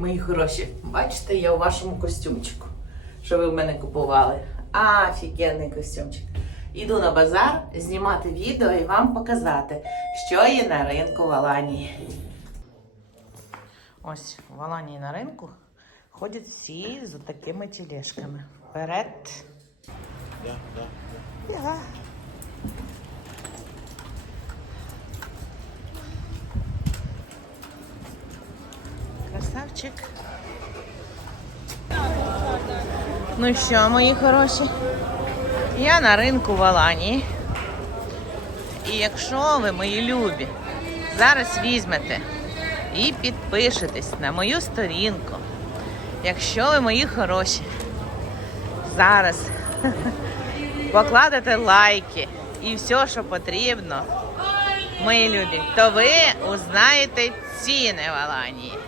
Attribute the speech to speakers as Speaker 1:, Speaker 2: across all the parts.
Speaker 1: Мої хороші, бачите, я у вашому костюмчику, що ви в мене купували. Офігенний костюмчик. Іду на базар знімати відео і вам показати, що є на ринку в Аланії. Ось в Аланії на ринку ходять всі з такими тележками. Вперед. Я. Красавчик. Ну що, мої хороші? Я на ринку в Аланії. І якщо ви, мої любі, зараз візьмете і підпишетесь на мою сторінку, якщо ви мої хороші, зараз покладете лайки і все, що потрібно, мої любі, то ви узнаєте ціни в Аланії.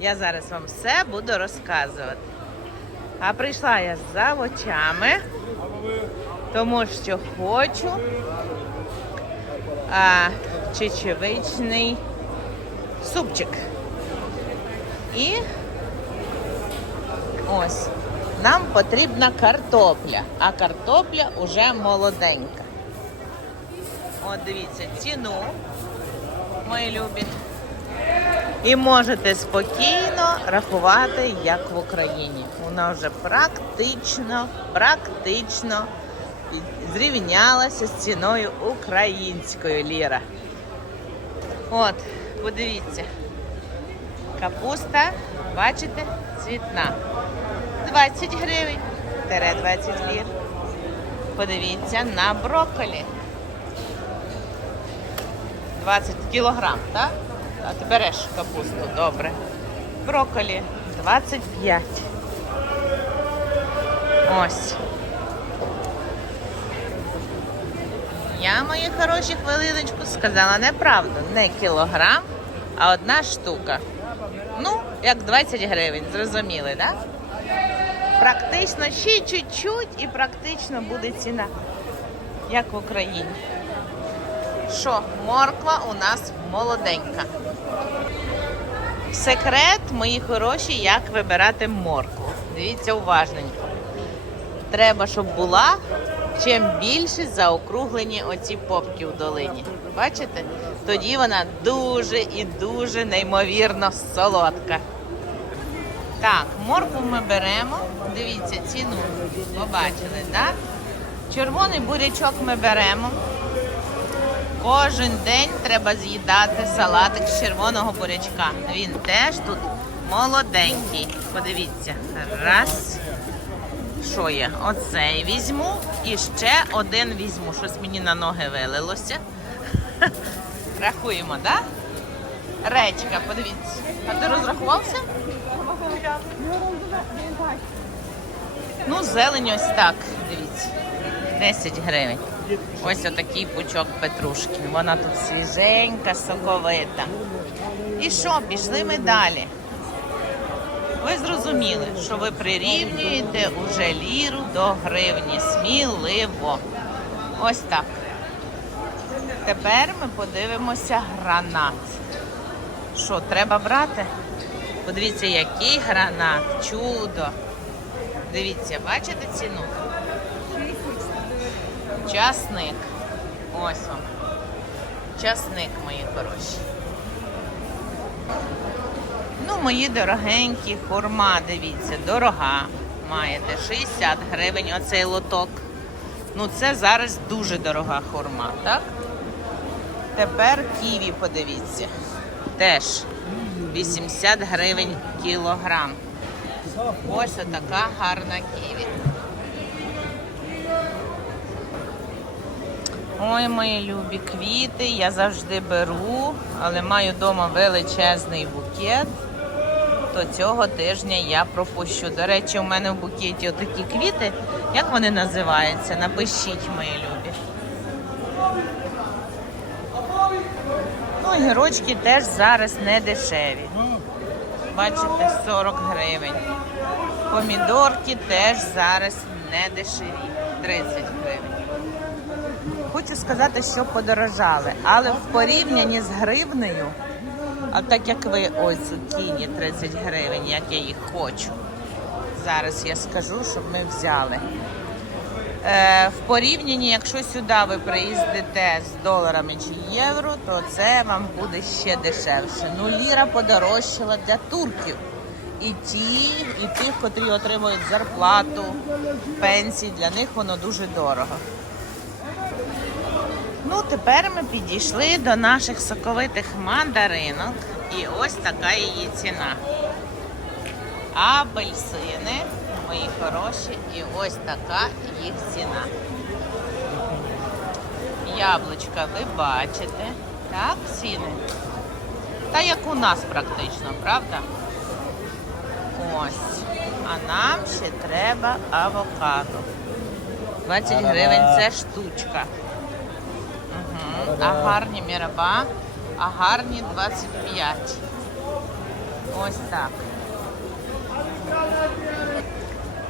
Speaker 1: Я зараз вам все буду розказувати. А прийшла я за очами, тому що хочу а, чечевичний супчик. І ось нам потрібна картопля, а картопля уже молоденька. От дивіться ціну, мої любі. І можете спокійно рахувати, як в Україні. Вона вже практично, практично зрівнялася з ціною української ліра. От, подивіться. Капуста, бачите, цвітна. 20 гривень, тере 20 лір. Подивіться на брокколі. 20 кілограм, так? А ти береш капусту, добре. Брокколі 25. Ось. Я, мої хороші хвилиночку, сказала неправду. Не кілограм, а одна штука. Ну, як 20 гривень, зрозуміли, так? Да? Практично ще чуть-чуть і практично буде ціна, як в Україні. Що, морква у нас молоденька. Секрет, мої хороші, як вибирати моркву. Дивіться уважненько. Треба, щоб була чим більше заокруглені оці попки в долині. Бачите? Тоді вона дуже і дуже неймовірно солодка. Так, моркву ми беремо. Дивіться, ціну. Побачили, так? Червоний бурячок ми беремо. Кожен день треба з'їдати салатик з червоного бурячка. Він теж тут молоденький. Подивіться. Раз. Що є? Оцей візьму і ще один візьму. Щось мені на ноги вилилося. Рахуємо, так? Да? Речка, подивіться. А ти розрахувався? Ну, зелень ось так. Дивіться. 10 гривень. Ось отакий пучок петрушки. Вона тут свіженька, соковита. І що, пішли ми далі. Ви зрозуміли, що ви прирівнюєте уже ліру до гривні. Сміливо. Ось так. Тепер ми подивимося гранат. Що, треба брати? Подивіться, який гранат, чудо. Дивіться, бачите ціну? Часник. Ось вам. Часник, мої хороші. Ну, мої дорогенькі, хурма, дивіться, дорога. Маєте 60 гривень оцей лоток. Ну, це зараз дуже дорога хурма, так? Тепер ківі, подивіться. Теж 80 гривень кілограм. Ось отака гарна ківі. Ой, мої любі квіти, я завжди беру, але маю вдома величезний букет, то цього тижня я пропущу. До речі, у мене в букеті отакі квіти. Як вони називаються? Напишіть, мої любі. Ну, гірочки теж зараз не дешеві. Бачите, 40 гривень. Помідорки теж зараз не дешеві. 30 гривень. Хочу сказати, що подорожали, але в порівнянні з гривнею А так як ви ось цукіні 30 гривень, як я їх хочу. Зараз я скажу, щоб ми взяли. Е, в порівнянні, якщо сюди ви приїздите з доларами чи євро, то це вам буде ще дешевше. Ну, ліра подорожчала для турків. І ті, і тих, котрі отримують зарплату, пенсії, для них воно дуже дорого. Ну, тепер ми підійшли до наших соковитих мандаринок. І ось така її ціна. Апельсини, мої хороші, і ось така їх ціна. Яблучка ви бачите, так, ціни. Та як у нас практично, правда? Ось. А нам ще треба авокадо. 20 гривень це штучка. А гарні міраба, а гарні 25. Ось так.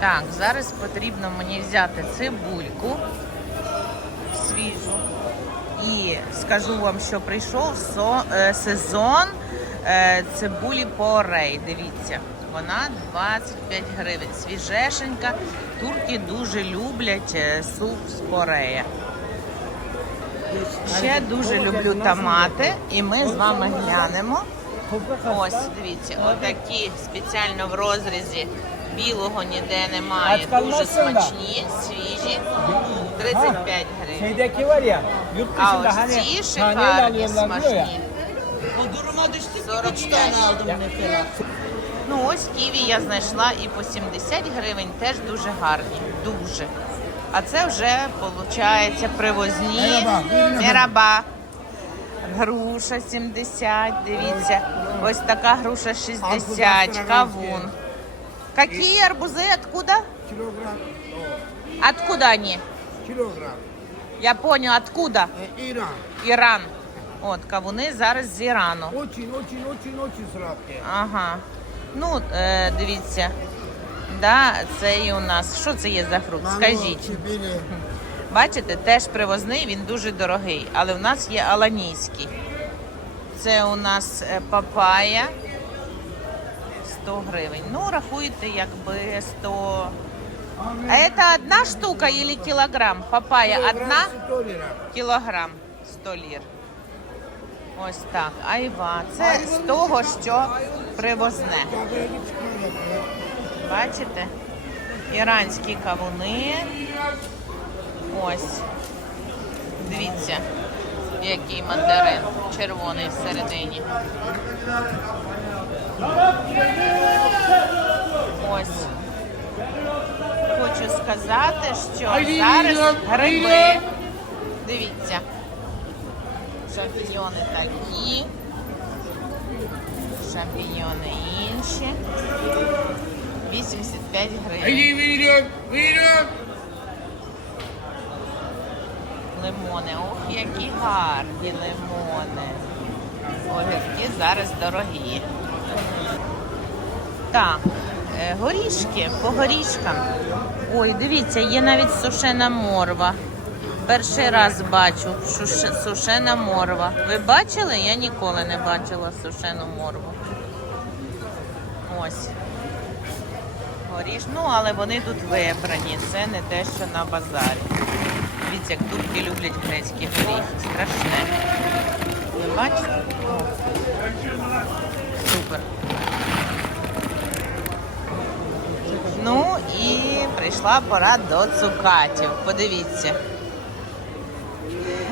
Speaker 1: Так, зараз потрібно мені взяти цибульку свіжу. І скажу вам, що прийшов е, сезон е, цибулі порей. Дивіться, вона 25 гривень. Свіжешенька. Турки дуже люблять е, суп з порея. Ще дуже люблю томати, і ми з вами глянемо. Ось, дивіться, отакі спеціально в розрізі. Білого ніде немає. Дуже смачні, свіжі. 35 гривень. А ось ці шикарні, смачні.
Speaker 2: O duruma düştük.
Speaker 1: 45.
Speaker 2: Üç tane aldım mesela.
Speaker 1: Ну ось ківі я знайшла і по 70 гривень теж дуже гарні. Дуже. А це вже виходить привозні. Міраба. Груша 70, дивіться. Ось така груша 60, кавун. Какие арбузи? Откуда?
Speaker 3: Kilogram.
Speaker 1: Откуда они?
Speaker 3: Kilogram.
Speaker 1: Я понял, откуда?
Speaker 3: E, İran.
Speaker 1: Іран. От, кавуни зараз з Ірану.
Speaker 3: Очень, очень, очень, очень сладкие.
Speaker 1: Ага. Ну, е, дивіться. Да, це і у нас. Що це є за фрукт? Скажіть. Бачите, теж привозний, він дуже дорогий, але в нас є аланійський. Це у нас е, папая 100 гривень. Ну, рахуйте, якби 100. А це одна штука або кілограм? Папая одна? Кілограм 100 лір. Ось так. Айва. Це з того, що привозне. Бачите? Іранські кавуни. Ось. Дивіться, який мандарин червоний всередині. Ось. Хочу сказати, що зараз гриби. Дивіться. Шампіньйони такі. Шампіньйони інші. 85 гривень. Лимони. Ох, які гарні лимони. Огірки зараз дорогі. Так, е, горішки по горішкам. Ой, дивіться, є навіть сушена морва. Перший раз бачу сушена морва. Ви бачили? Я ніколи не бачила сушену морву. Ось. Горіш, ну але вони тут вибрані. Це не те, що на базарі. Дивіться, як турки люблять грецькі горіхи. Страшне. Ви бачите? Супер. Ну і прийшла пора до цукатів. Подивіться.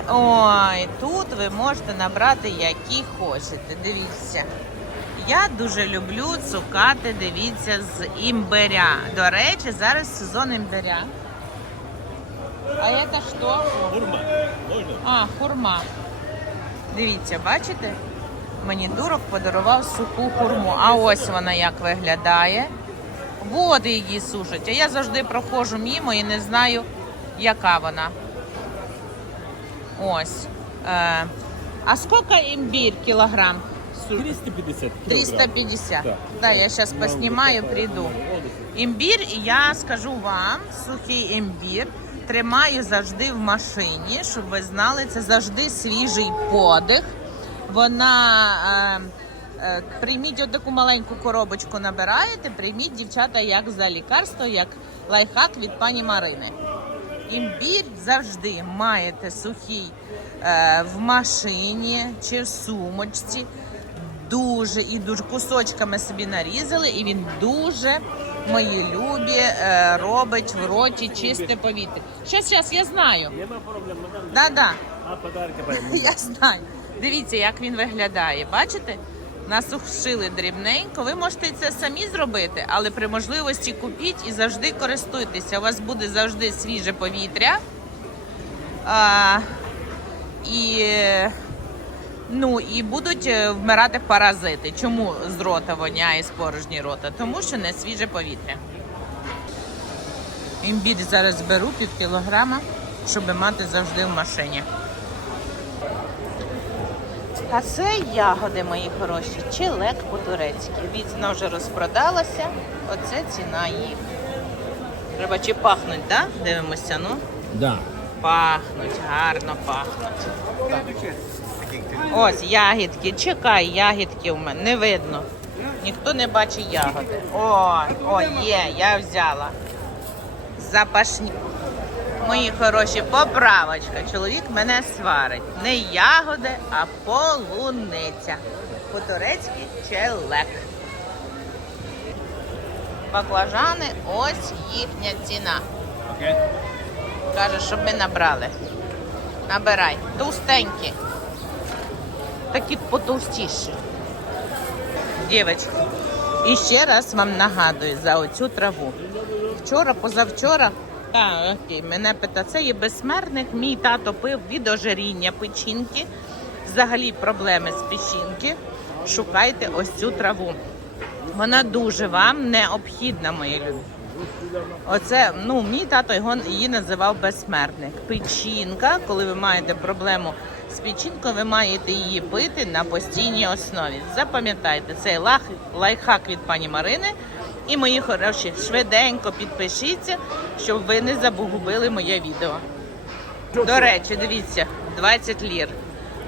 Speaker 1: Ой, тут ви можете набрати які хочете. Дивіться. Я дуже люблю цукати, дивіться, з імбиря. До речі, зараз сезон імбиря. А це що? Хурма. А, хурма. Дивіться, бачите? Мені дурок подарував суху хурму. А ось вона як виглядає. Води її сушать. А я завжди проходжу мімо і не знаю, яка вона. Ось. Е, а скільки імбір кілограм?
Speaker 4: 350
Speaker 1: 350.
Speaker 4: Да.
Speaker 1: Да, я сейчас поснимаю, приду. Імбір, я скажу вам, сухий імбір тримаю завжди в машині, щоб ви знали, це завжди свіжий подих. Вона е, Е, Прийміть отаку маленьку коробочку, набираєте, прийміть дівчата як за лікарство, як лайфхак від пані Марини. Імбір завжди маєте сухий е, в машині чи в сумочці. Дуже і дуже кусочками собі нарізали, і він дуже, мої любі, е, робить в роті чисте повітря. Щас, щас, я знаю.
Speaker 4: Нема проблем, мадам.
Speaker 1: Да-да.
Speaker 4: А подарки прямо.
Speaker 1: Я знаю. Дивіться, як він виглядає. Бачите? Насушили дрібненько. Ви можете це самі зробити, але при можливості купіть і завжди користуйтеся. У вас буде завжди свіже повітря. А, і, ну, і будуть е, вмирати паразити. Чому з рота воняє з порожні рота? Тому що не свіже повітря. Імбір зараз беру пів кілограма, щоб мати завжди в машині. А це ягоди, мої хороші, челек по-турецьки. Віцна вже розпродалася. Оце ціна їх. Треба чи пахнуть, да? Дивимося, ну.
Speaker 4: Да.
Speaker 1: Пахнуть, гарно пахнуть. Ось ягідки. Чекай, ягідки у мене. Не видно. Ніхто не бачить ягоди. О, о, є, я взяла. Запашні. Мої хороші, поправочка. Чоловік мене сварить. Не ягоди, а полуниця. По-турецьки челек. Баклажани, ось їхня ціна.
Speaker 4: Окей.
Speaker 1: Каже, щоб ми набрали. Набирай. Товстенькі. Такі потовстіші. Дівчатки, і ще раз вам нагадую за оцю траву. Вчора, позавчора, та, окей, мене пита, це є безсмертник. Мій тато пив від ожиріння печінки. Взагалі проблеми з печінки. Шукайте ось цю траву. Вона дуже вам необхідна, мої любі. Оце, ну, мій тато його її називав безсмертник. Печінка, коли ви маєте проблему з ви маєте її пити на постійній основі. Запам'ятайте, це лах, лайфхак від пані Марини. І мої хороші, швиденько підпишіться, щоб ви не загубили моє відео. До речі, дивіться, 20 лір.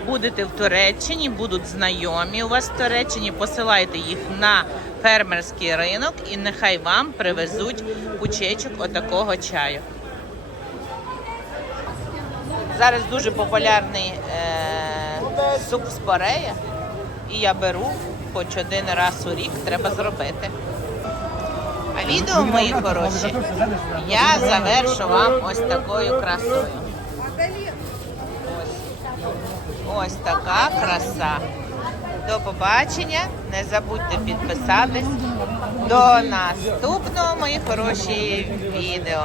Speaker 1: Будете в Туреччині, будуть знайомі у вас в Туреччині, посилайте їх на фермерський ринок і нехай вам привезуть кучечок отакого чаю. Зараз дуже популярний е, суп з порея, і я беру хоч один раз у рік, треба зробити. А відео, мої хороші, я завершу вам ось такою красою. Ось така краса. До побачення. Не забудьте підписатись. До наступного, мої хороші відео.